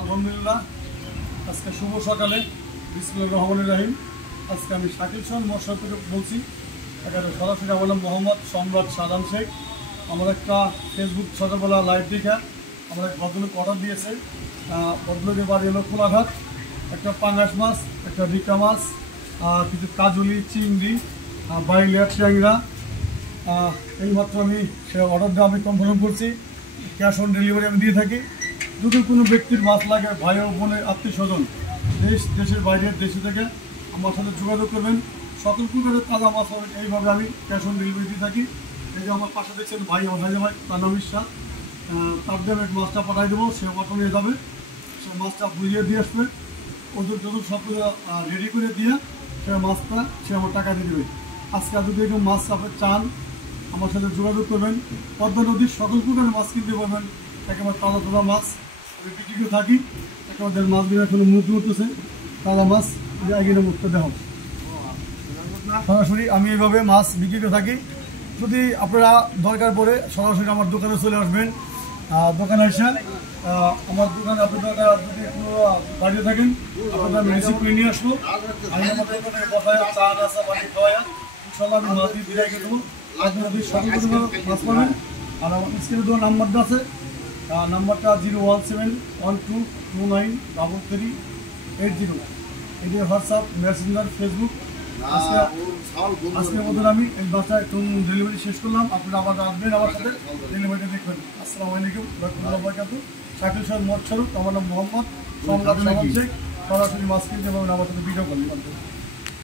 আলহামদুলিল্লাহ আজকে শুভ সকালে বিসমিল্লাহির রহমানির রহিম। আজকে আমি শাকিল খান মশার থেকে বলছি। এখানে সরাসরি আমার নাম মোহাম্মদ সম্রাট সাদান শেখ। আমার একটা ফেসবুক সকালবেলা লাইভ দেখে আমার এক ভদ্রলোক অর্ডার দিয়েছে। ভদ্রলোকের বাড়ি হলো কোলাঘাট। একটা পাঙ্গাস মাছ, একটা রিকা মাছ, কিছু কাজুলি, চিংড়ি, বাইলিয়া, ট্যাংরা। এইমাত্র আমি সে অর্ডারটা আমি কনফার্ম করছি। ক্যাশ অন ডেলিভারি আমি দিয়ে থাকি। যদি কোনো ব্যক্তির মাছ লাগে, ভাই ও বোনের আত্মীয় স্বজন দেশের বাইরের দেশে থেকে আমার সাথে যোগাযোগ করবেন। সকল প্রকারের তাজা মাছ পাবেন। এইভাবে আমি ক্যাশ অন ডেলিভারি দিয়ে থাকি। এই যে আমার পাশে দেখছেন ভাই, আমার ভাই তার নাম বিশ্বাস। তার দিয়ে আমি মাছটা পাঠাই দেবো, সে অটো নিয়ে যাবে, সে মাছটা বুঝিয়ে দিয়ে আসবে। ওদের যত সব কিছু রেডি করে দিয়ে সে মাছটা সে আমার টাকা দিয়ে দেবে। আজকে যদি এরকম মাছ আপনি চান আমার সাথে যোগাযোগ করবেন। পদ্মা নদীর সকল প্রকারের মাছ কিনতে পারবেন। একেবারে তাজা তাজা মাছ আমি বিক্রি করে থাকি। একেবারে মাছগুলো এখনো মুখ উঠতেছে, তাজা মাছ এগিয়ে মুখটা দেওয়া সরাসরি আমি এইভাবে মাছ বিক্রি করে থাকি। যদি আপনারা দরকার পড়ে সরাসরি আমার দোকানে চলে আসবেন। দোকানে এসে আমার দোকানে আপনারা যদি কোনো বাড়িতে থাকেন আপনারা আমি রিসিভ করে নিয়ে আসবো। আমি আমার দোকানে বসায় চা নাস্তা পানি খাওয়াই ইনশাল্লাহ আমি মাছ দিয়ে রেখে দেবো। আপনারা যদি সকল মাছ পাবেন। আর আমার স্ক্রিনে দেওয়া নাম্বারটা আছে, নাম্বারটা 01712293380। এটি হোয়াটসঅ্যাপ, মেসেঞ্জার, ফেসবুক। আজকের মতন আমি এই বাসটা একটু ডেলিভারি শেষ করলাম। আপনারা আবার আসবেন, আমার সাথে ডেলিভারিটা দেখবেন। আসসালামু আলাইকুম রহমতুল্লাহ বরকাতুহু। শাকিল খান মশারুফ, আমার নাম মোহাম্মদ সম্রাট সাদান শেখ। সরাসরি মাছ কিনতে পারবেন, আমার সাথে ভিডিও করতে পারবেন।